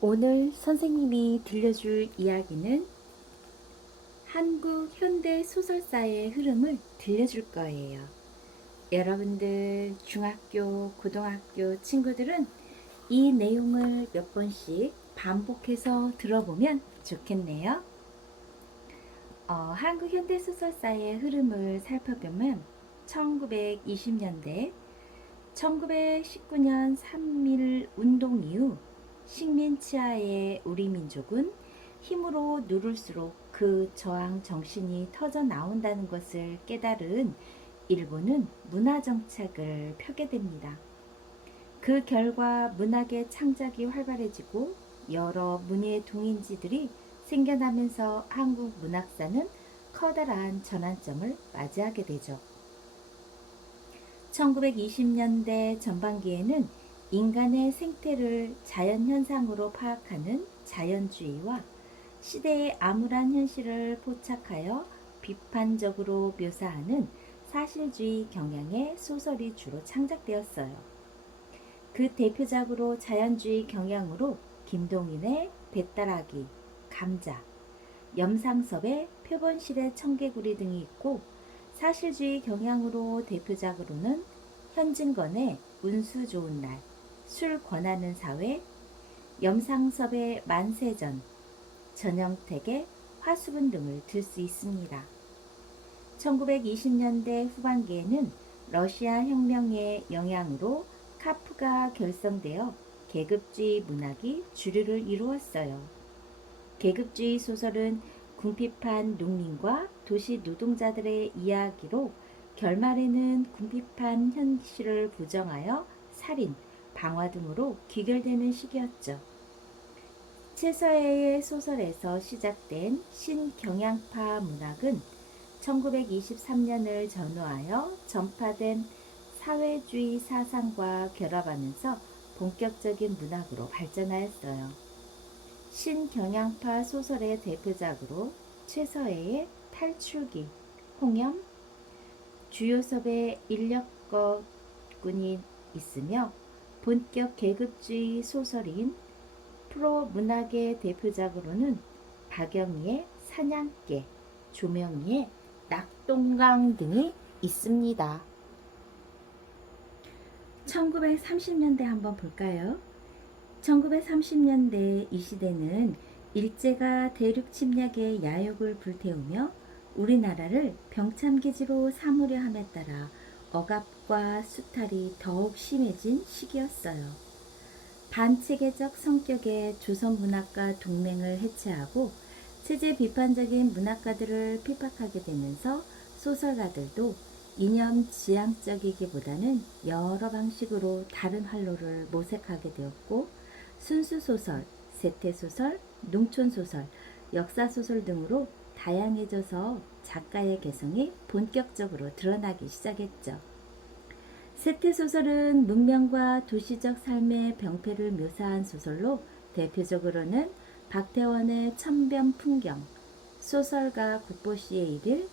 오늘 선생님이 들려줄 이야기는 한국 현대 소설사의 흐름을 들려줄 거예요. 여러분들 중학교, 고등학교 친구들은 이 내용을 몇 번씩 반복해서 들어보면 좋겠네요. 한국 현대 소설사의 흐름을 살펴보면 1920년대, 1919년 3.1 운동 이후 식민 치하의 우리 민족은 힘으로 누를수록 그 저항 정신이 터져 나온다는 것을 깨달은 일본은 문화 정착을 펴게 됩니다. 그 결과 문학의 창작이 활발해지고 여러 문예 동인지들이 생겨나면서 한국 문학사는 커다란 전환점을 맞이하게 되죠. 1920년대 전반기에는 인간의 생태를 자연현상으로 파악하는 자연주의와 시대의 암울한 현실을 포착하여 비판적으로 묘사하는 사실주의 경향의 소설이 주로 창작되었어요. 그 대표작으로 자연주의 경향으로 김동인의 배따라기, 감자, 염상섭의 표본실의 청개구리 등이 있고, 사실주의 경향으로 대표작으로는 현진건의 운수 좋은 날, 술 권하는 사회, 염상섭의 만세전, 전영택의 화수분 등을 들 수 있습니다. 1920년대 후반기에는 러시아 혁명의 영향으로 카프가 결성되어 계급주의 문학이 주류를 이루었어요. 계급주의 소설은 궁핍한 농민과 도시 노동자들의 이야기로 결말에는 궁핍한 현실을 부정하여 살인, 방화 등으로 귀결되는 시기였죠. 최서애의 소설에서 시작된 신경향파 문학은 1923년을 전후하여 전파된 사회주의 사상과 결합하면서 본격적인 문학으로 발전하였어요. 신경향파 소설의 대표작으로 최서애의 탈출기, 홍염, 주요섭의 인력거꾼이 있으며, 본격 계급주의 소설인 프로 문학의 대표작으로는 박영희의 사냥개, 조명희의 낙동강 등이 있습니다. 1930년대 한번 볼까요? 1930년대 이 시대는 일제가 대륙 침략의 야욕을 불태우며 우리나라를 병참기지로 삼으려 함에 따라 억압과 수탈이 더욱 심해진 시기였어요. 반체계적 성격의 조선 문학과 동맹을 해체하고 체제 비판적인 문학가들을 핍박하게 되면서 소설가들도 이념 지향적이기보다는 여러 방식으로 다른 활로를 모색하게 되었고, 순수소설, 세태소설, 농촌소설, 역사소설 등으로 다양해져서 작가의 개성이 본격적으로 드러나기 시작했죠. 세태소설은 문명과 도시적 삶의 병폐를 묘사한 소설로 대표적으로는 박태원의 천변 풍경, 소설가 국보씨의 일일,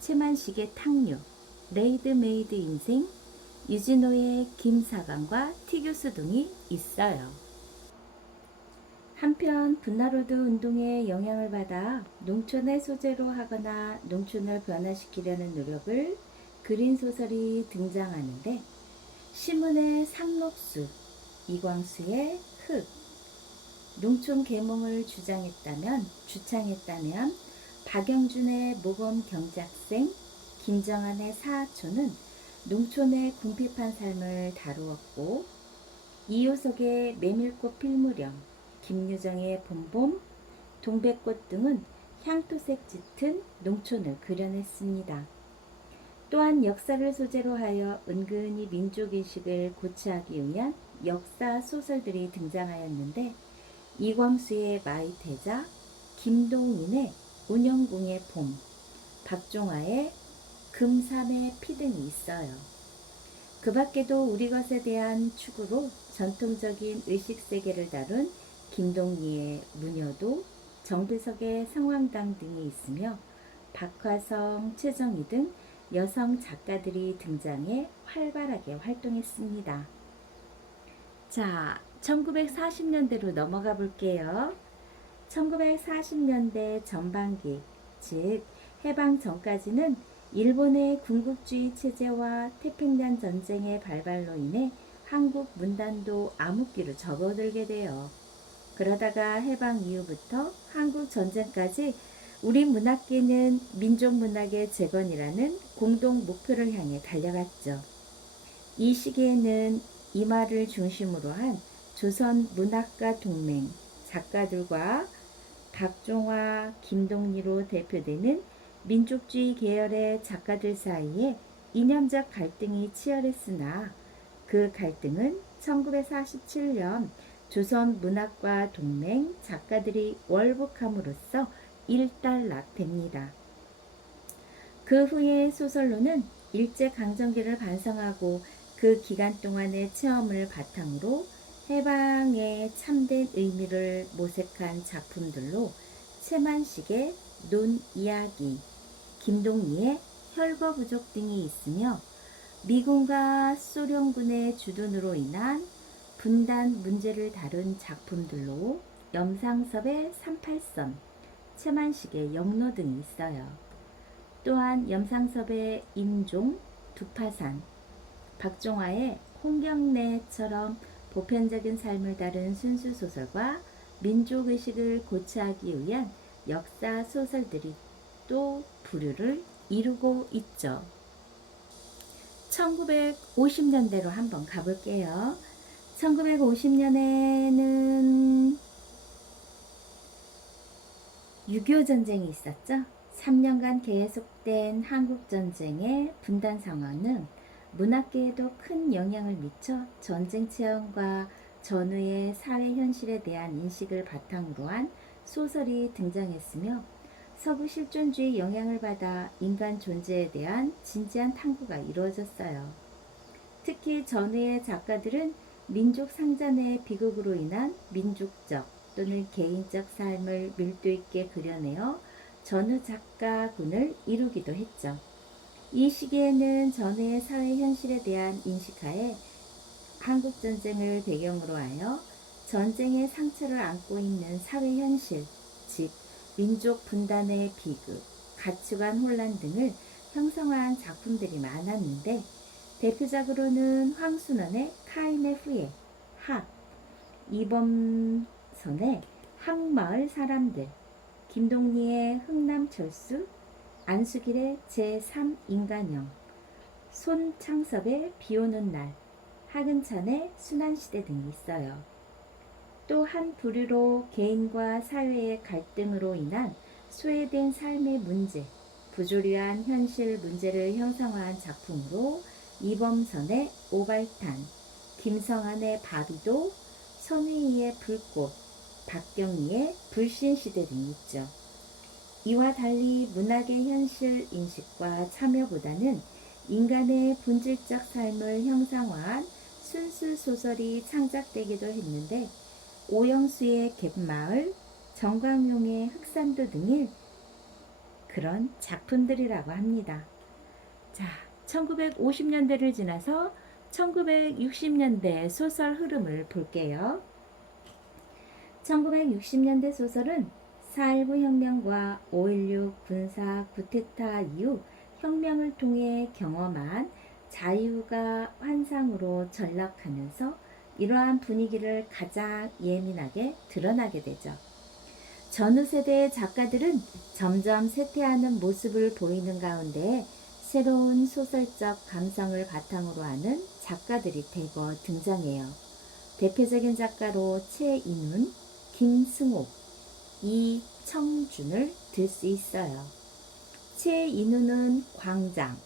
최만식의 탕류, 레이드메이드 인생, 유진호의 김사강과 티교수 등이 있어요. 한편 분나로드 운동의 영향을 받아 농촌의 소재로 하거나 농촌을 변화시키려는 노력을 그린 소설이 등장하는데, 시문의 상록수, 이광수의 흙, 농촌 계몽을 주창했다면 박영준의 모범 경작생, 김정한의 사하초는 농촌의 궁핍한 삶을 다루었고, 이효석의 메밀꽃 필무령, 김유정의 봄봄, 동백꽃 등은 향토색 짙은 농촌을 그려냈습니다. 또한 역사를 소재로 하여 은근히 민족의식을 고취하기 위한 역사 소설들이 등장하였는데, 이광수의 마이태자, 김동인의 운영궁의 봄, 박종화의 금삼의 피 등이 있어요. 그 밖에도 우리 것에 대한 추구로 전통적인 의식세계를 다룬 김동리의 무녀도, 정비석의 성황당 등이 있으며, 박화성, 최정희 등 여성 작가들이 등장해 활발하게 활동했습니다. 자, 1940년대로 넘어가 볼게요. 1940년대 전반기, 즉 해방 전까지는 일본의 군국주의 체제와 태평양 전쟁의 발발로 인해 한국 문단도 암흑기로 접어들게 돼요. 그러다가 해방 이후부터 한국 전쟁까지 우리 문학계는 민족문학의 재건이라는 공동 목표를 향해 달려갔죠. 이 시기에는 이마를 중심으로 한 조선 문학가 동맹 작가들과 박종화, 김동리로 대표되는 민족주의 계열의 작가들 사이에 이념적 갈등이 치열했으나 그 갈등은 1947년 조선 문학과 동맹 작가들이 월북함으로써 일단락됩니다. 그 후에 소설로는 일제강점기를 반성하고 그 기간 동안의 체험을 바탕으로 해방의 참된 의미를 모색한 작품들로 최만식의 논이야기, 김동리의 혈거부족 등이 있으며 미군과 소련군의 주둔으로 인한 분단 문제를 다룬 작품들로 염상섭의 38선, 최만식의 영로 등이 있어요. 또한 염상섭의 인종, 두파산, 박종화의 홍경래처럼 보편적인 삶을 다룬 순수소설과 민족의식을 고취하기 위한 역사소설들이 또 부류를 이루고 있죠. 1950년대로 한번 가볼게요. 1950년에는 6.25 전쟁이 있었죠. 3년간 계속된 한국전쟁의 분단 상황은 문학계에도 큰 영향을 미쳐 전쟁 체험과 전후의 사회 현실에 대한 인식을 바탕으로 한 소설이 등장했으며 서구 실존주의 영향을 받아 인간 존재에 대한 진지한 탐구가 이루어졌어요. 특히 전후의 작가들은 민족 상잔의 비극으로 인한 민족적 또는 개인적 삶을 밀도 있게 그려내어 전후 작가군을 이루기도 했죠. 이 시기에는 전후의 사회 현실에 대한 인식하에 한국전쟁을 배경으로 하여 전쟁의 상처를 안고 있는 사회 현실, 즉 민족 분단의 비극, 가치관 혼란 등을 형성한 작품들이 많았는데 대표작으로는 황순원의 타인의 후예, 학, 이범선의 항마을 사람들, 김동리의 흥남철수, 안수길의 제3인간형, 손창섭의 비오는 날, 하근찬의 순환시대 등이 있어요. 또 한 부류로 개인과 사회의 갈등으로 인한 소외된 삶의 문제, 부조리한 현실 문제를 형상화한 작품으로 이범선의 오발탄, 김성한의 바비도, 선휘의 불꽃, 박경리의 불신시대 등이 있죠. 이와 달리 문학의 현실 인식과 참여보다는 인간의 본질적 삶을 형상화한 순수 소설이 창작되기도 했는데 오영수의 갯마을, 정광용의 흑산도 등이 그런 작품들이라고 합니다. 자, 1950년대를 지나서 1960년대 소설 흐름을 볼게요. 1960년대 소설은 4.19 혁명과 5.16 군사 쿠데타 이후 혁명을 통해 경험한 자유가 환상으로 전락하면서 이러한 분위기를 가장 예민하게 드러나게 되죠. 전후 세대의 작가들은 점점 쇠퇴하는 모습을 보이는 가운데 새로운 소설적 감성을 바탕으로 하는 작가들이 대거 등장해요. 대표적인 작가로 최인훈, 김승옥, 이청준을 들 수 있어요. 최인훈은 광장,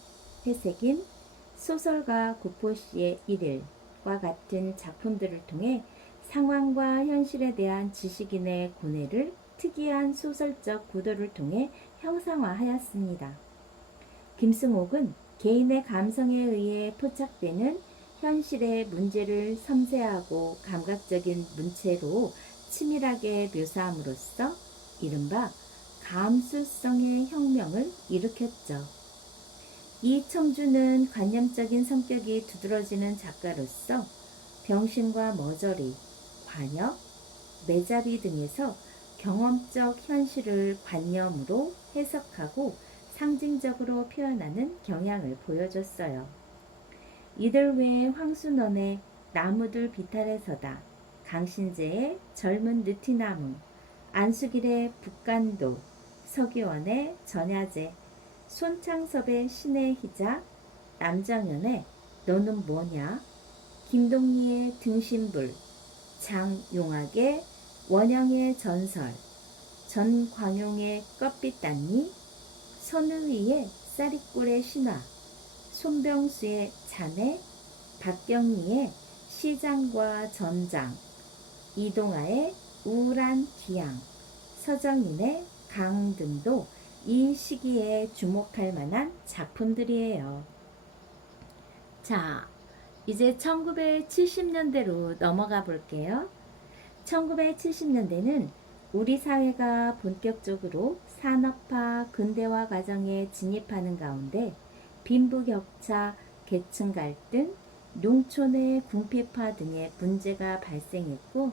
회색인, 소설가 구포시의 일일과 같은 작품들을 통해 상황과 현실에 대한 지식인의 고뇌를 특이한 소설적 구도를 통해 형상화하였습니다. 김승옥은 개인의 감성에 의해 포착되는 현실의 문제를 섬세하고 감각적인 문체로 치밀하게 묘사함으로써 이른바 감수성의 혁명을 일으켰죠. 이청준은 관념적인 성격이 두드러지는 작가로서 병신과 머저리, 관역, 매잡이 등에서 경험적 현실을 관념으로 해석하고 상징적으로 표현하는 경향을 보여줬어요. 이들 외에 황순원의 나무들 비탈에 서다, 강신재의 젊은 느티나무, 안수길의 북간도, 서기원의 전야제, 손창섭의 신의 희자, 남정현의 너는 뭐냐, 김동리의 등신불, 장용학의 원형의 전설, 전광용의 껍빛단니, 선우위의 쌀이꿀의 신화, 손병수의 자네, 박경리의 시장과 전장, 이동하의 우울한 기양, 서정인의 강 등도 이 시기에 주목할 만한 작품들이에요. 자, 이제 1970년대로 넘어가 볼게요. 1970년대는 우리 사회가 본격적으로 산업화, 근대화 과정에 진입하는 가운데 빈부격차, 계층 갈등, 농촌의 궁핍화 등의 문제가 발생했고,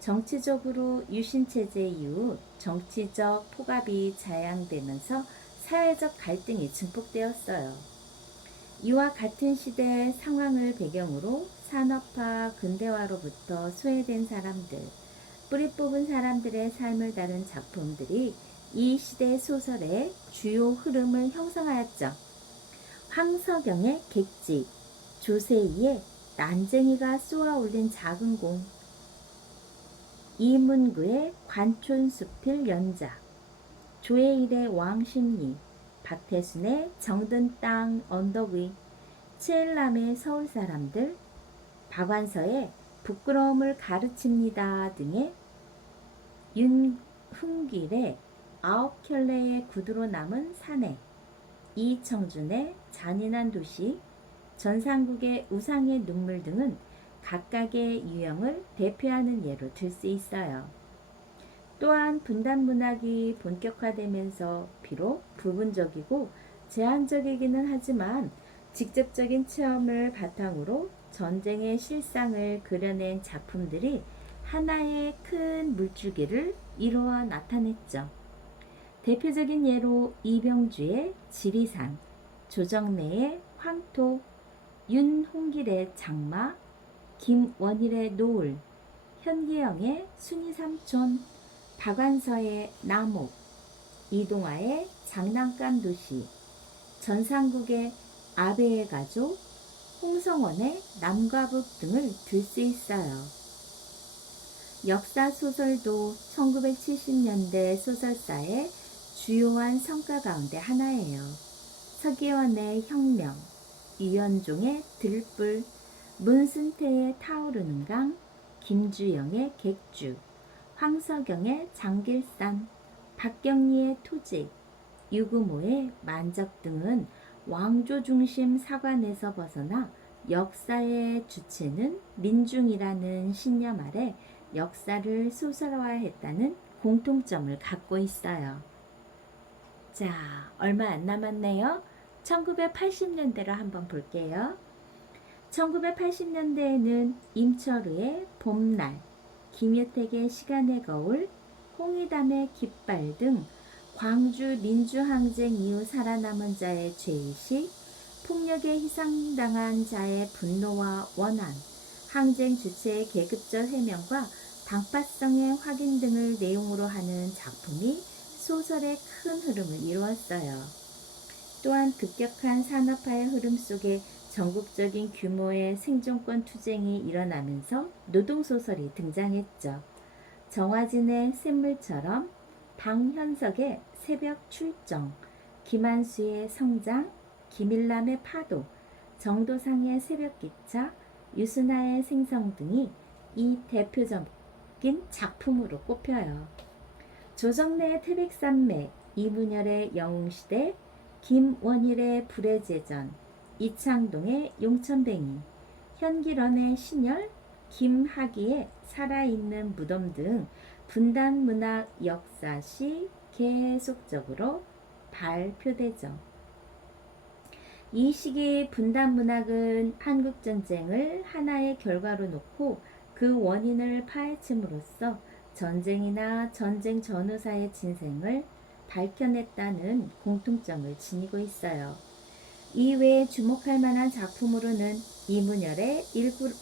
정치적으로 유신체제 이후 정치적 폭압이 자양되면서 사회적 갈등이 증폭되었어요. 이와 같은 시대 상황을 배경으로 산업화, 근대화로부터 소외된 사람들, 뿌리 뽑은 사람들의 삶을 다룬 작품들이 이 시대 소설의 주요 흐름을 형성하였죠. 황석영의 객지, 조세희의 난쟁이가 쏘아 올린 작은 공, 이문구의 관촌숲필 연작, 조혜일의 왕십리, 박태순의 정든 땅 언덕 위, 칠남의 서울 사람들, 박완서의 부끄러움을 가르칩니다 등의 윤흥길의 9켤레의 구두로 남은 사내, 이청준의 잔인한 도시, 전상국의 우상의 눈물 등은 각각의 유형을 대표하는 예로 들 수 있어요. 또한 분단 문학이 본격화되면서 비록 부분적이고 제한적이기는 하지만 직접적인 체험을 바탕으로 전쟁의 실상을 그려낸 작품들이 하나의 큰 물줄기를 이루어 나타냈죠. 대표적인 예로 이병주의 지리산, 조정래의 황토, 윤홍길의 장마, 김원일의 노을, 현기영의 순이삼촌, 박완서의 남옥, 이동화의 장난감 도시, 전상국의 아베의 가족, 홍성원의 남과 북 등을 들 수 있어요. 역사 소설도 1970년대 소설사의 주요한 성과 가운데 하나예요. 서기원의 혁명, 유현종의 들불, 문순태의 타오르는 강, 김주영의 객주, 황석영의 장길산, 박경리의 토지, 유구모의 만적 등은 왕조 중심 사관에서 벗어나 역사의 주체는 민중이라는 신념 아래 역사를 소설화했다는 공통점을 갖고 있어요. 자, 얼마 안 남았네요. 1980년대로 한번 볼게요. 1980년대에는 임철우의 봄날, 김유택의 시간의 거울, 홍의담의 깃발 등 광주 민주항쟁 이후 살아남은 자의 죄의식, 폭력에 희생당한 자의 분노와 원한, 항쟁 주체의 계급적 해명과 당파성의 확인 등을 내용으로 하는 작품이 소설의 큰 흐름을 이루었어요. 또한 급격한 산업화의 흐름 속에 전국적인 규모의 생존권 투쟁이 일어나면서 노동소설이 등장했죠. 정화진의 샘물처럼, 방현석의 새벽 출정, 김한수의 성장, 김일남의 파도, 정도상의 새벽기차, 유순하의 생성 등이 이 대표적인 작품으로 꼽혀요. 조정래의 태백산맥, 이문열의 영웅시대, 김원일의 불의 제전, 이창동의 용천뱅이, 현기런의 신열, 김학의의 살아있는 무덤 등 분단문학 역사시 계속적으로 발표되죠. 이 시기 분단문학은 한국전쟁을 하나의 결과로 놓고 그 원인을 파헤침으로써 전쟁이나 전쟁 전후사의 진생을 밝혀냈다는 공통점을 지니고 있어요. 이외에 주목할 만한 작품으로는 이문열의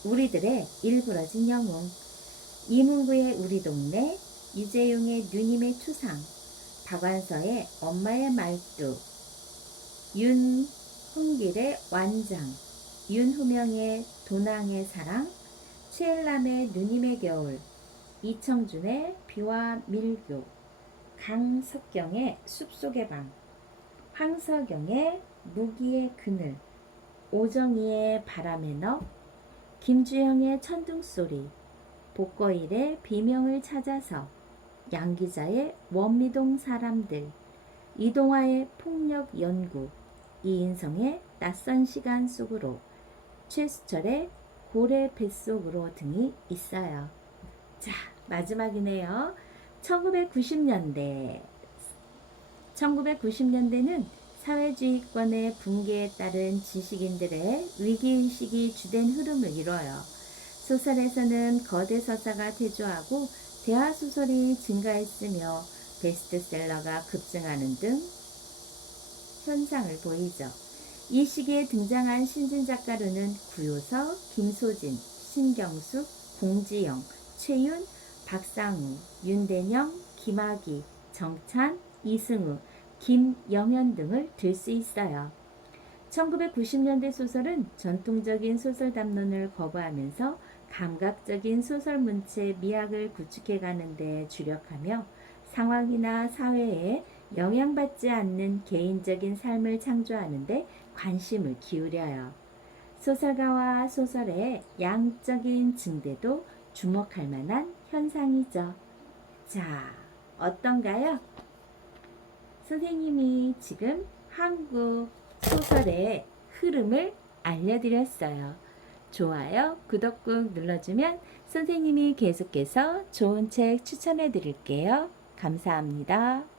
우리들의 일그러진 영웅, 이문구의 우리 동네, 유재용의 누님의 추상, 박완서의 엄마의 말뚝, 윤흥길의 완장, 윤후명의 도낭의 사랑, 최일남의 누님의 겨울, 이청준의 비와 밀교, 강석경의 숲속의 방, 황석영의 무기의 그늘, 오정희의 바람의 너, 김주영의 천둥소리, 복거일의 비명을 찾아서, 양기자의 원미동 사람들, 이동화의 폭력 연구, 이인성의 낯선 시간 속으로, 최수철의 고래 뱃속으로 등이 있어요. 자, 마지막이네요. 1990년대. 1990년대는 사회주의권의 붕괴에 따른 지식인들의 위기의식이 주된 흐름을 이뤄요. 소설에서는 거대 서사가 태조하고 대화소설이 증가했으며 베스트셀러가 급증하는 등 현상을 보이죠. 이 시기에 등장한 신진작가로는 구요서, 김소진, 신경숙, 공지영, 최윤, 박상우, 윤대영, 김학의, 정찬, 이승우, 김영현 등을 들 수 있어요. 1990년대 소설은 전통적인 소설 담론을 거부하면서 감각적인 소설 문체의 미학을 구축해 가는 데 주력하며 상황이나 사회에 영향받지 않는 개인적인 삶을 창조하는 데 관심을 기울여요. 소설가와 소설의 양적인 증대도 주목할 만한 현상이죠. 자, 어떤가요? 선생님이 지금 한국 소설의 흐름을 알려드렸어요. 좋아요, 구독 꾹 눌러주면 선생님이 계속해서 좋은 책 추천해 드릴게요. 감사합니다.